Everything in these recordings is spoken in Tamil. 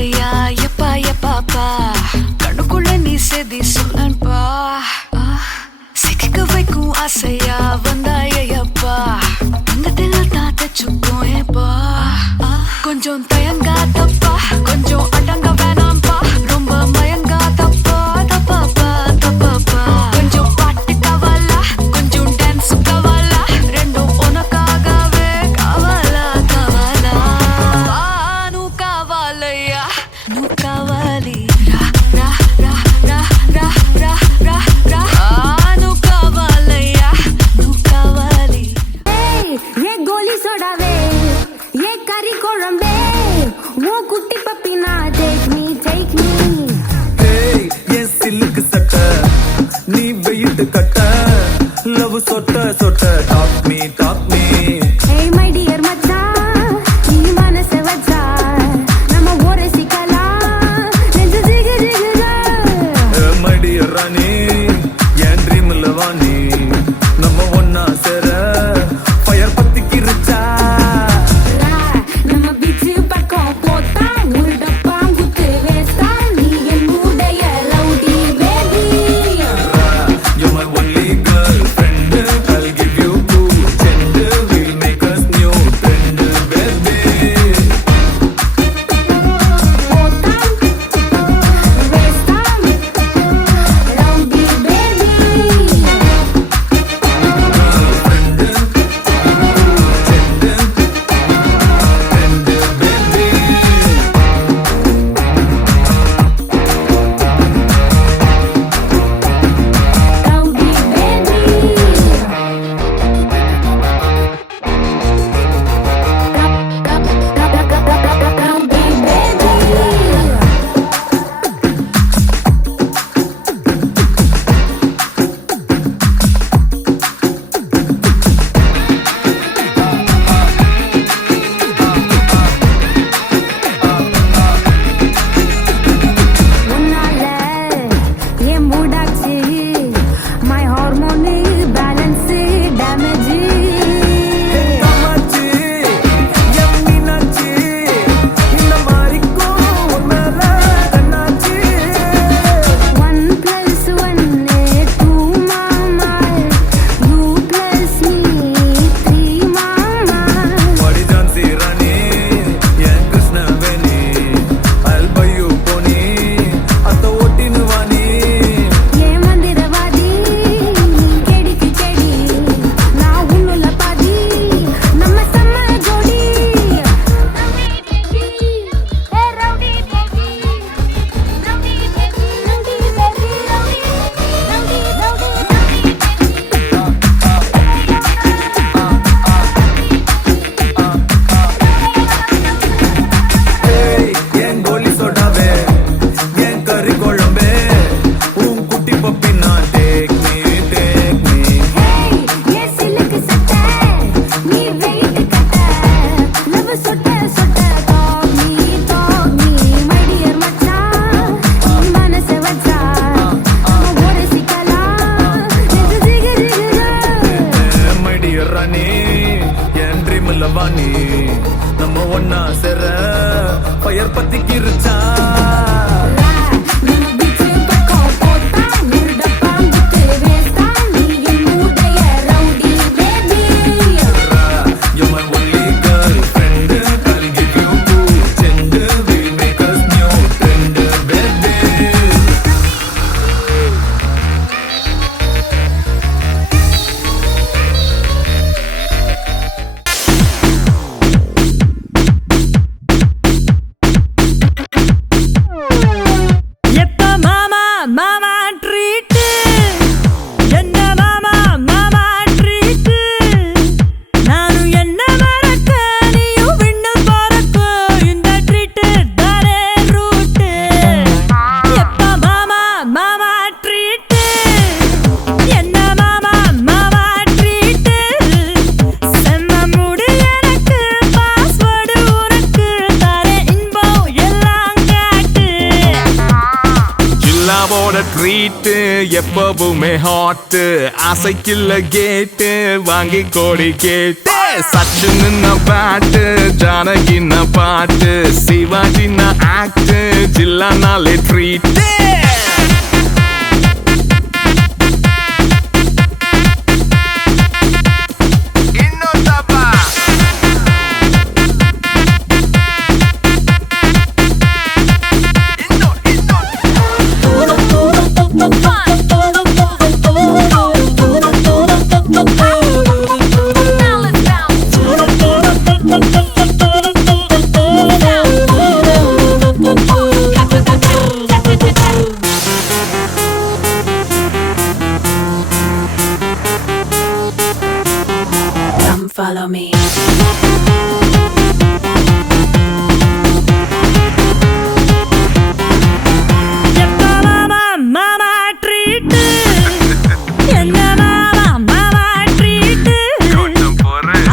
ஆசையா எப்பா எப்பாப்பா கண்ணுக்குள்ள நீ செதி சொல்லன்பா சிக்க வைக்கும் ஆசையா வந்தாயப்பா தங்கத்தில் தான் தச்சுக்கும் ஏப்பா கொஞ்சம் தயங்காதப்பா கொஞ்சம் அடங்க வேணாம்பா ரொம்ப மயங்காதப்பா தப்பாப்பா தப்பாப்பா கொஞ்சம் பாட்டு கவலா கொஞ்சம் டான்ஸ் கவலா ரெண்டும் உனக்காகவே கவலா கவலா நூ கவலையா நூ கவலி ரா ரா ரா ரா ரா ரா ரா ரா நூ கவலையா நூ கவலி ये गोली सोडावे ये करी कोळंबे वो कुट्टी पप्पीना take me hey ये सिल्क सट्टा नी वेट कट्टा लव सोटा सोटा talk me hey my dear मच्चा नी मनसे वच्चा நம்ம ஒரே சிக்கலா நெஞ்சு ஜிகு ஜிகுடா my dear Rani N dream Lavani நம்ம ஒண்ணா சேர ஃபயர் பத்திக்கிருச்சா நம்ம பீச் பக்கம் போட்டா உள்ள பாங்குத்து வேஸ்டா நீ என் மூடைய rowdy baby you're my only girlfriend I'll give you two gender we'll make us new trend baby போட்டா வேஸ்டா ரவுடி பேபி Rowdy baby. உன்னால என் மூடாச்சு my hormone balance damage Kamakshi என் மீனாட்சி இந்த மாறிக்கும் உன் மேல கண்ணாச்சி 1 plus 1 2 mama you plus me 3 mama வாடி ஜான்சி ராணி என் Krishnaveni I'll buy you pony அத்த ஓட்டின்னு வாணி ஏ மந்திரவாதி நீ கேடிக்கு கேடி நான் உன்னுள்ள பாதி நம்ம செம்ம ஜோடி rowdy baby rowdy baby rowdy baby rowdy hey என் கோலி சோடாவே என் கறி குழம்பே உன் குட்டி பப்பி நான் take me Hey, ये सिल्क सट्टा नी वेट कट्टा लव सोटा सोटा dog me my dear मच्चा नी मनसे वच्चा நம்ம ஒரே சிக்கலா நெஞ்சு ஜிகு ஜிகுடா my dear Rani N dream Lavani நம்ம ஒண்ணா சேர ஃபயர் பத்திக்கிருச்சா நம்ம பீச் பக்கம் போட்டா உள்ள பாங்குத்து வேஸ்டா நீ என் மூடைய rowdy baby you're my only girlfriend I'll give you two gender we'll make us new trend baby எப்ப மாமா மாமா ட்ரீட் என்ன மாமா மாமா ட்ரீட் நானும் என்ன மறக்க நீயும் விண்ணு போறக்க இந்த ட்ரீட் தானே ரூட் எப்ப மாமா மாமா ட்ரீட் என்ன மாமா மாமா ட்ரீட் செம்ம மூடு எனக்கு பாஸ்வேர்டு உனக்கு தரே இன்பம் எல்லாம் காட்டு ஜில்லாவோட ட்ரீட் எப்பவுமே ஹாட் ஆசைக்குள்ள கேட்டு வாங்கி கோடி கேட்டு சச்சின் பேட்டு ஜானகி பாட்டு சிவாஜி ஆக்ட் ஜில்லானாலே ட்ரீட் Come follow me. எப்ப மாமா மாமா ட்ரீட் என்ன மாமா மாமா ட்ரீட்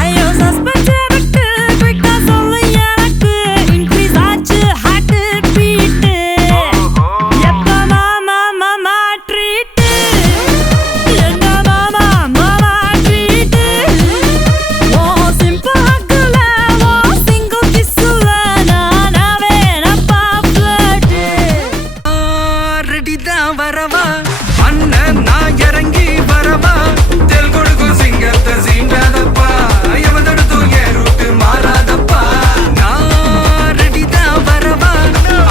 ஐயோ சஸ்பென்ஸ் விட்டு குயிக்கா சொல்லு எனக்கு இன்க்ரீஸ் ஆச்சு ஹார்ட் பீட் எப்ப மாமா மாமா ட்ரீட் என்ன மாமா மாமா ட்ரீட் ஓ சிம்பிள் ஹக்குல ஓ சிங்கிள் கிஸ்ல நானாவே நப்பா ஃப்ளட் ரெடிதான் வரவா அண்ணன் நான் இறங்கி வரவா தெல் கொடுக்கும் சிங்கத்தை சீண்டாதப்பா எவதடுத்து என் ரூட்டு மாறாதப்பா நான் ரெடிதான் வரவா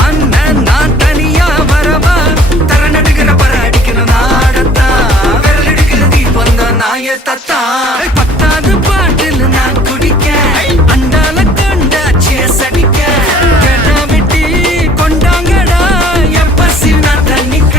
அண்ணன் நான் தனியா வரவா தர நடுக்கிற பர அடிக்கணும் நாடத்தா விரல் எடுக்கிற தீபம் தான் நாய தத்தா பத்தாவது பாட்டில் நான் குடிக்க அண்டால கண்டா சேஸ் அடிக்க கெடா வெட்டி கொண்டாங்கடா என் பசி நான் தண்ணிக்க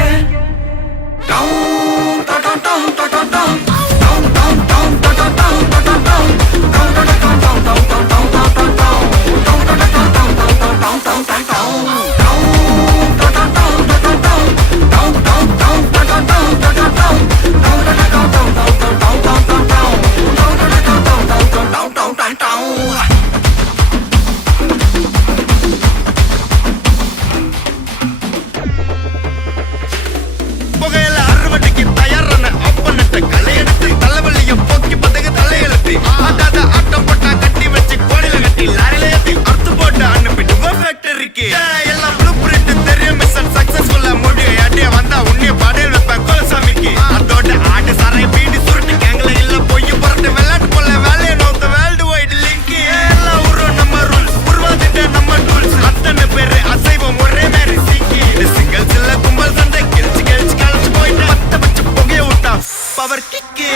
புகையில அறுவடைக்கு தயாரான அப்பனத்தை களையெடுத்து தலைவலிய போக்கி பதகு தலையெழுத்து ஆட்டாத ஆட்டம் போட்டா கட்டி வச்சு கோடியில கட்டி லாரில ஏத்தி அறுத்து போட்டு அனுப்பிட்டு ஃபேக்டரிக்கு எல்லாம் ப்ளூ பிரிண்ட் தெரியும் மிஷன் சக்சஸ்ஃபுல்லா முடியும் யாட்டிய வந்தா உன்னைய பாடையில் வைப்பேன் கோலசாமிக்கு அதோட ஆட்டு சாரை பீடி சுருட்டு கேங்கல இல்ல பொய்ய புரட்டு விளையாட்டு போல வேலையை நோத்த வேர்ல்டு வைடு லிங்க் எல்லாம் உருவம் நம்ம ரூல்ஸ் உருவாதிட்ட நம்ம டூல்ஸ் அத்தனை பேரு அசைவம் ஒரே மாதிரி சிங்கி இது சிங்கிள்ஸ் இல்ல கும்பல் சண்டை கிழிச்சு கிழிச்சு கழிச்சு போயிட்டு பத்த பச்சை புகைய விட்டா பவர் கிக்கு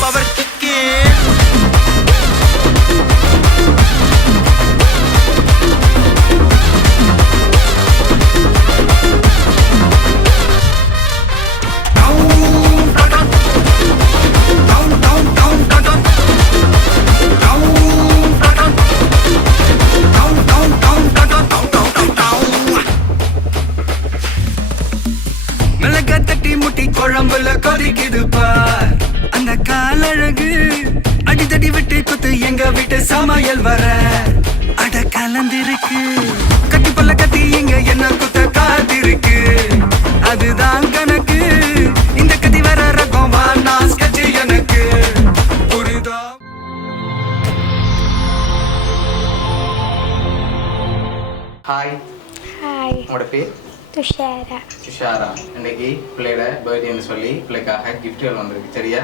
பவர் கிக்கு மிளகா தட்டி முட்டி குழம்புல கொதிக்குது பார் அந்த காலழகு அடித்தடி விட்டு குத்து எங்க வீட்டு சமையல் வர அட கலந்திருக்கு கட்டி பல்ல கத்தி இங்க என்ன குத்த காத்திருக்கு அதுதான் கணக்கு இந்த கத்தி வர ரகம் வா நான் ஸ்கெட்ச் எனக்கு புரியுதா ஹாய் ஹாய் உங்களோட பேர் துஷாரா சுஷாரா இன்னைக்கு பிள்ளையோட பர்த்டேன்னு சொல்லி பிள்ளைக்காக கிஃப்ட்கள் வந்திருக்கு சரியா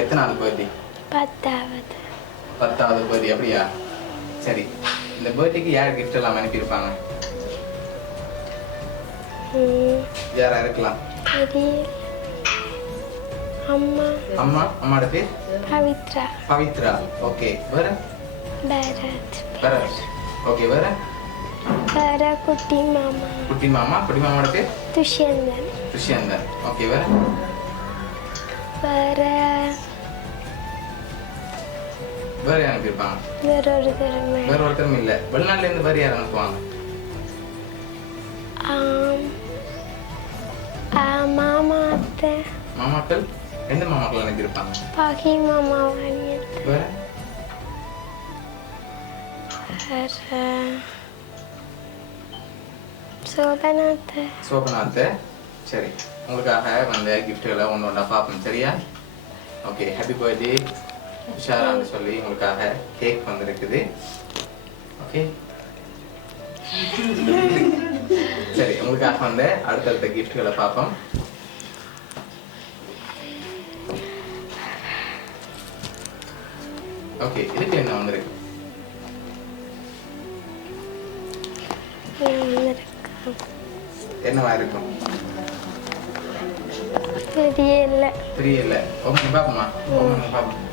எத்தனாவது பர்த்டே 10வது 10வது பர்த்டே அப்படியா சரி இந்த பர்த்டேக்கு யார் கிஃப்ட் எல்லாம் அனுப்பியிருப்பாங்க யாரா இருக்கலாம் தெரியல அம்மா அம்மாவோட பேர் பவித்ரா பவித்ரா ஓகே வேற பரத் பரத் ஓகே வேற வேற குட்டி மாமாவோட பேர் துஷ்யந்தன் துஷ்யந்தன் ஓகே வேற வேற வேற யார் அனுப்பியிருப்பாங்க வேற ஒருத்தரும் இல்லை வெளிநாட்டுல இருந்து வேற யார் அனுப்புவாங்க மாமா அத்தை மாமாக்கள் எந்த மாமாக்கள் அனுப்பியிருப்பாங்க பாகி மாமா வாணியத்தை வேற வேற சோபனாத்த சோபநாத். சரி, உங்களுக்காக வந்த கிஃப்ட்டுகளை ஒன்று ஒன்றா பார்ப்போம், சரியா? ஓகே, ஹாப்பி பர்த்டே உஷாரான்னு சொல்லி உங்களுக்காக கேக் வந்திருக்குது. ஓகே, சரி, உங்களுக்காக வந்த அடுத்தடுத்த கிஃப்ட்டுகளை பார்ப்போம். ஓகே, இதுக்கு என்ன வந்திருக்கு? என்னவா இருக்கும்? தெரியல. தெரியல. ஓப்பன் பார்ப்போமா? ஓப்பன் பார்ப்போம்.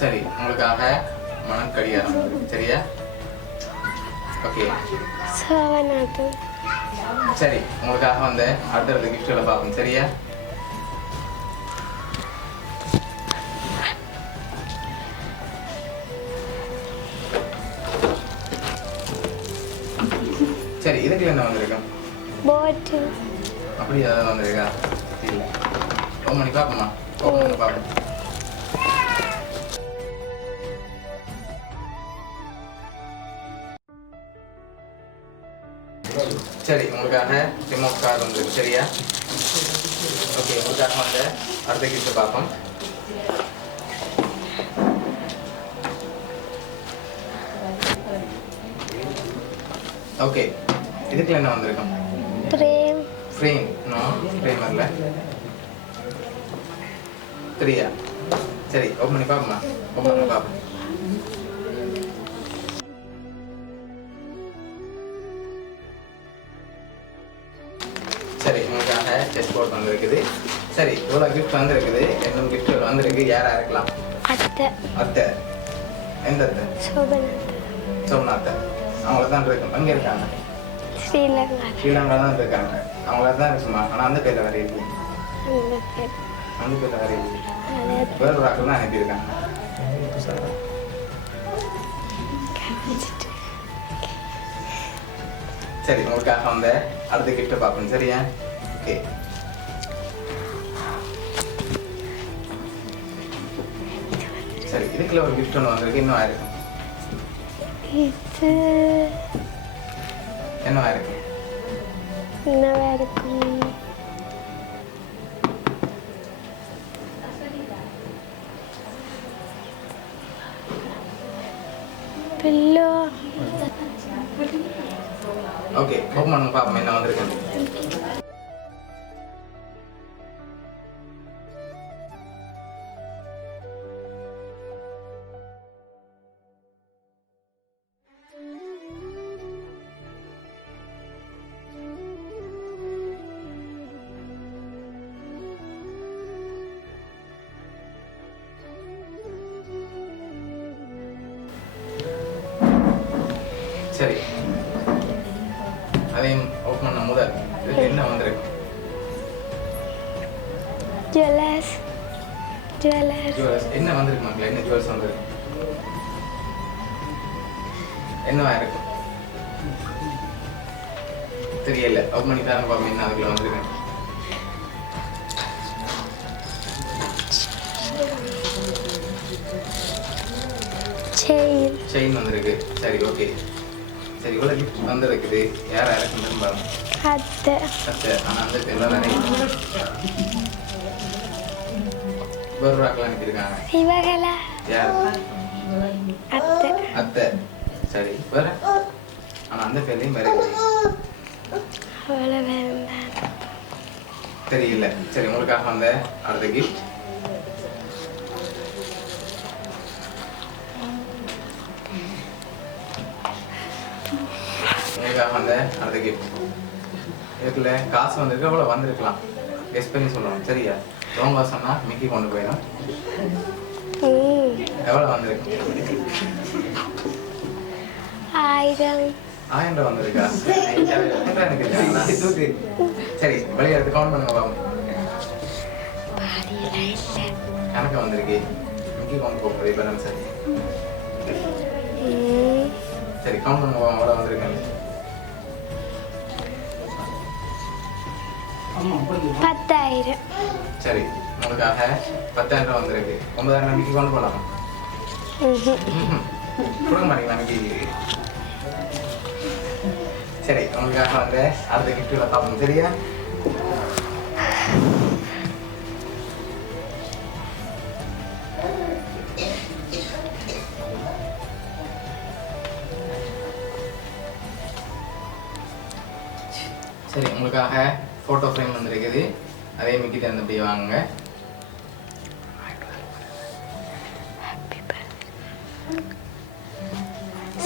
சரி, உங்களுக்காக மணக்கடியாரம் வந்திருக்கு, சரியா? ஓகே, சோபனாத்த சரி, உங்களுக்காக வந்த அடுத்தடுத்த கிஃப்ட்டுகளை பார்ப்போம், சரியா? சரி, இதுக்கு என்ன வந்திருக்கும்? பாட்டில். அப்படி ஏதாவது வந்திருக்கா? இல்லை. ஓ மணி பார்ப்போமா? ஓப்பன் பார்ப்போம். சரி, உங்களுக்காக ரிமோட் கார் வந்திருக்கு, சரியா? ஓகே, உங்களுக்காக வந்து அடுத்த கிஃப்ட் பார்ப்போம். ஓகே, இதுக்குள்ள என்ன வந்திருக்கும்? பிரேம். ஃப்ரேம். நோ, ஃப்ரேம் வரல. சரியா? சரி, ஓப்பன் பண்ணி பார்ப்போமா? ஓப்பன் பண்ணி பார்ப்போம். சரி, உங்களுக்காக செஸ் போர்ட் வந்திருக்குது. சரி, இவ்வளோ கிஃப்ட் வந்திருக்குது. இன்னும் கிஃப்ட் வந்திருக்கு. யாரா இருக்கலாம்? அத்தை. அத்தை. எந்த அத்தை? சோபனாத்த. சோமநாத்தை. அவங்கள தான் இருக்கும். அங்கே இருக்காங்க. ஸ்ரீலங்கா. ஸ்ரீலங்கா தான் இருக்காங்க. அவங்கள தான் இருக்குமா? ஆனால் அந்த பேரில் வர இருக்கு. அந்த பேர். அந்த பேரில் வர இருக்கு. அது வேறு ஒரு ஆக்கள் தான் அனுப்பியிருக்காங்க. சரி, உங்களுக்காக வந்து அடுத்த கிஃப்ட்டை பார்ப்போம், சரியா? ஓகே, சரி, இதுக்குள்ள ஒரு கிஃப்ட் ஒன்று வந்திருக்கு. இன்னும் ஆயிருக்கும். இது என்ன ஆயிருக்கும்? என்னவா இருக்கும்? பில்லோ. ஓகே, ஓப்பன் பண்ணுங்க பார்ப்போம் என்ன வந்திருக்கு. சரி, அதையும் ஓப்பன் பண்ண முதல் இதுக்கு என்ன வந்திருக்கு? ஜுவல்லர்ஸ். ஜுவல்லர்ஸ். ஜுவல்ஸ். என்ன வந்திருக்கு மக்கள்? என்ன ஜுவல்ஸ் வந்திருக்கு? என்னவா இருக்கும்? தெரியல. ஓப்பன் பண்ணி தரேன் பார்ப்போம் என்ன அதுக்குள்ள வந்திருக்கு. செயின். செயின் வந்திருக்கு. சரி, ஓகே. சரி, இவ்வளோ கிஃப்ட் வந்திருக்குது. யார் யாருக்குன்னு பாருங்க. அத்தை. அத்தை. ஆனால் அந்த பேர்லாம் நிறைய பர்ராக்கெல்லாம் அனுப்பியிருக்காங்க. இவங்களா? யார்? அத்தை. அத்தை. சரி, வேற? ஆனால் அந்த பேர்லையும் வேற அவ்வளோ வேண்டாம். தெரியல. சரி, உங்களுக்காக வந்த அடுத்த கிஃப்ட். உங்களுக்காக வந்த அடுத்த கிஃப்ட். இதுக்குள்ள காசு வந்திருக்கு. அவ்வளோ வந்திருக்கலாம். கெஸ் பண்ணி சொல்லணும், சரியா? ரொம்ப சொன்னா மிக்கி கொண்டு போயிடும். எவ்வளோ வந்திருக்கு? 1000. 1000 ரூபா வந்திருக்கா? எனக்கு இருக்காங்களா? தூக்கு. சரி, வெளியே எடுத்து கவுண்ட் பண்ணுங்க பாப்போம். கணக்கு வந்திருக்கு. மிக்கி கொண்டு போகுது இப்போ தான். சரி, சரி, கவுண்ட் பண்ணுங்க பாப்போம். எவ்வளோ வந்திருக்கேன்? 10,000. சரி, உங்களுக்காக 10,000 ரூபா வந்திருக்கு. 9,000 மிக்கி கொண்டு போகலாமா? கொடுக்க மாட்டீங்களா எனக்கு? சரி, உங்களுக்காக வந்து அடுத்த கிஃப்ட்ல பார்ப்போம். சரியா? சரி, உங்களுக்காக ஃபோட்டோ ஃப்ரேம் வந்திருக்குது. அதே மிக்கி தந்து அப்படியே வாங்குங்க.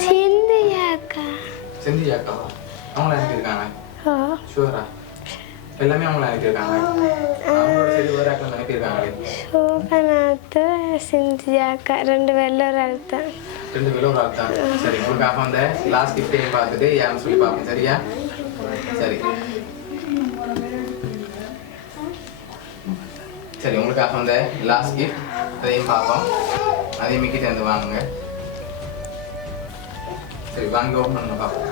சிந்தியாக்கா. செந்தியாக்காவா? அவங்கள அனுப்பியிருக்காங்க. ஓ ஷூரா? எல்லாமே அவங்கள அனுப்பியிருக்காங்க. அவங்களோட சரி ஒரு ஆக்கில் அனுப்பியிருக்காங்களே. சோபநாத்து சிந்தியாக்கா 2 பேர்ல ஒரு அர்த்தம். 2 பேரும் ஒரு ஆள் தான். சரி, உங்களுக்காக வந்து லாஸ்ட் கிஃப்டையும் பார்த்துட்டு யாருன்னு சொல்லி பார்ப்போம். சரியா? சரி சரி, உங்களுக்காக வந்து லாஸ்ட் கிஃப்ட் அதையும் பார்ப்போம். அதையும் மிக்கி தந்து வாங்குங்க. சரி, வாங்கி ஓப்பன் பண்ண பார்ப்போம்.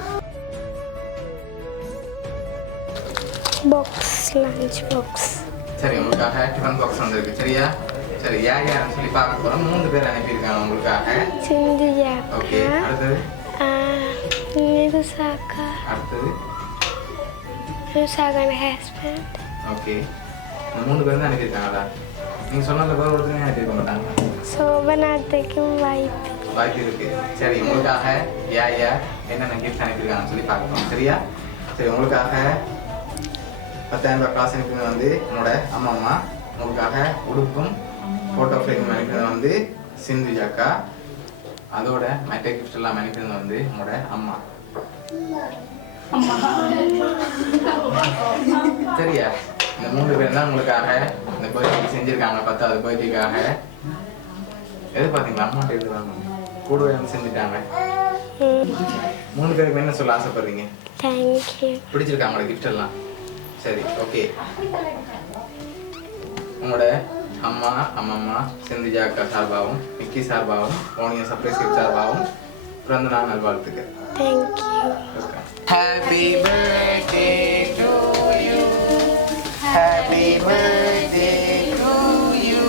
Box lunch box. சரி, உங்களுக்காக டிஃபன் பாக்ஸ் வந்திருக்கு. சரியா? சரி, யாருன்னு சொல்லி பார்க்க போகிறோம். 3 பேர் அனுப்பியிருக்காங்க உங்களுக்காக. சிந்தியாக்கா. ஓகே, அடுத்தது நிருசாக்கா. அடுத்தது நிருசாக்கான ஹஸ்பண்ட். ஓகே, இந்த 3 பேர் தான் அனுப்பியிருக்காங்களா? நீங்கள் சொன்னதில் பேர் ஒருத்தருமே அனுப்பியிருக்க மாட்டாங்க. சோபநாத்துக்கும் வாய்ப்பு இருக்கு. சரி, உங்களுக்காக யார் என்னென்ன கிஃப்ட் அனுப்பியிருக்காங்கன்னு சொல்லி பார்க்கலாம். சரியா? சரி, உங்களுக்காக 10,000 ரூபாய் காசு அனுப்பினது வந்து உன்னோட அம்மா. உங்களுக்காக உடுப்பும் ஃபோட்டோ ஃப்ரேம் அனுப்பினது வந்து சிந்துஜாக்கா. அதோட மற்ற கிஃப்ட் எல்லாம் அனுப்பினது வந்து உன்னோட அம்மா. சரியா? இந்த 3 பேர் தான் உங்களுக்காக இந்த பர்த்டேக்கு செஞ்சிருக்காங்க. 10வது பர்த்டேக்காக எதிர்பார்த்தீங்களா? அம்மாட்ட எழுதுவாங்க கூடவே வந்து செஞ்சுட்டாங்க. 3 பேருக்கு என்ன சொல்ல ஆசைப்படுறீங்க? தேங்க்யூ. பிடிச்சிருக்கா உங்களோட கிஃப்ட் எல்லாம்? சரி, ஓகே. உங்களோட அம்மா சிந்திஜா அக்கா சார்பாகவும் மிக்கி சார்பாகவும் ஓனிய சர்ப்ரைஸ் கிஃப்ட் சார்பாகவும் பிறந்த நாள் நல்வாழ்த்துக்கள். Thank you. Happy birthday to you. Happy birthday to you.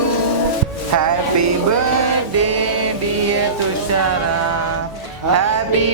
Happy birthday dear Dushara. Happy